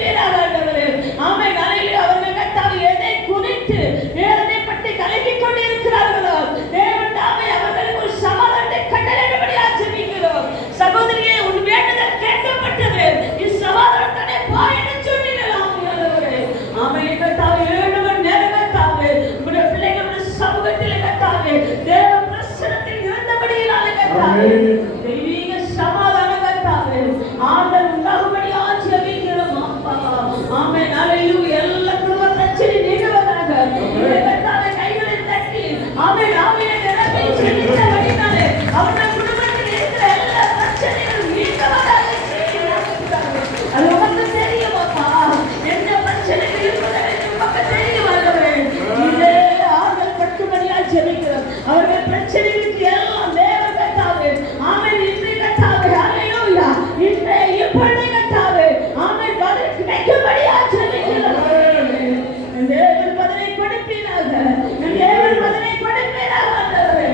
கொடுப்பீராக ஆண்டவரே. ஆமென். ஹalleluya. அவர்கள் கர்த்தாவே எதை குறித்து வேதனை பற்றி கலங்கிக் கொண்டிருக்கிறார்களோ தேவன் தாமே அவர்களுக்கு ஒரு சமாதானத்தை கட்டளையிடும்படியாக ஜெபிக்கிறோம். சகோதரியே, உன் வேண்டுதல் கேட்கப்பட்டது. இச்சமாதானத்தை போ என்று சொன்னீர்கள் ஆண்டவரே. ஆமென். கர்த்தாவே ஏழுமணி நேரம் கர்த்தாவே உம்முடைய பிள்ளைகளுடைய சமூகத்திலே கர்த்தாவே தேவ பிரசன்னத்தில் இருந்தபடியினாலே கர்த்தாவே தெய்வீக சமாதானம் கர்த்தாவே ஆண்டவர் உண்டாகும்படியாக ஜெபிக்கிறோம் அப்பா. ஆமென். ஹalleluya. எல்லா குடும்ப பிரச்சனை நீங்குவதாக கர்த்தாவே கைகளை தட்டி ஆமென் ஆவியை நிரப்பி ஜெபித்தபடியினாலே அவர்கள் குடும்பத்தில் இருக்கிற எல்லா பிரச்சனைகளும் நீங்குவதாக அது உமக்கு தெரியும் அப்பா. எந்த பிரச்சனைகள் இருப்பதாக உமக்கு தெரியும் ஆண்டவரே. இதே ஆறுதல் பட்டும்படியாக ஜெபிக்கிறோம். அவர்கள் பிரச்சனைகளுக்கு எல்லாம் தேவன் கர்த்தாவே ஆமென் இன்று கர்த்தாவே ஹalleluya இன்று இப்பொழுது கர்த்தாவே ஆமென் பதில் கிடைக்கும்படியாக ஜெபிக்கிறோம். தேவன் பதிலை கொடுப்பீராக. தேவன் பதிலை கொடுப்பீராக ஆண்டவரே.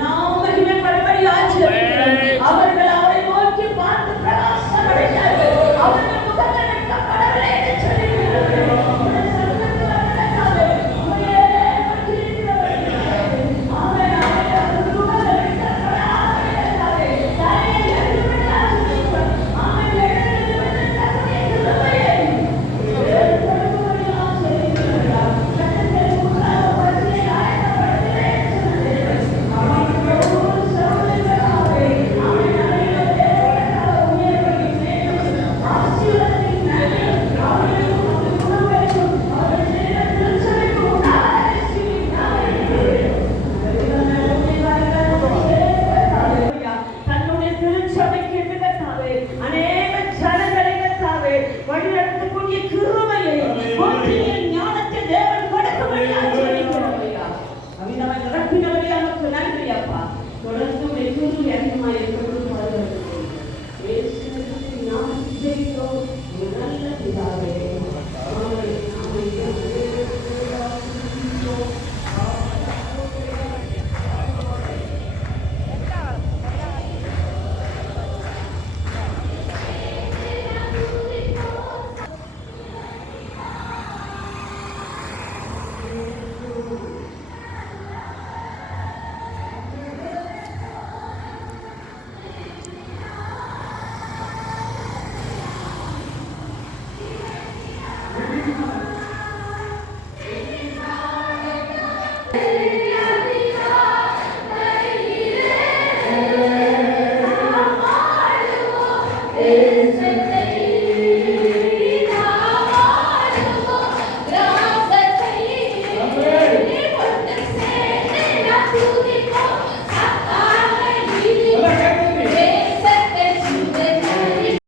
நாம் மகிமைப்படும்படியாக ஜெபிக்கிறோம். அவர்கள் அவரை நோக்கி பார்த்து பிரகாசமடைந்தார்கள். அவர்கள் முகங்கள் வெட்கப்படவில்லை என்று சொல்லுகிறார்கள். வழிநடத்தக்கூடிய கிருபையை போற்றிய ஞானத்தை தேவன் கொடுக்கும்படியாக ஜெபிக்கிறோம் ஐயா. அவிதமாக நிரப்பினபடியாக உமக்கு நன்றி அப்பா. தொடர்ந்து உம்முடைய கிருபை அதிகமாக இருக்கட்டும். இயேசுவின் நாமத்தில் ஜெபிக்கிறோம் நல்ல பிதாவே.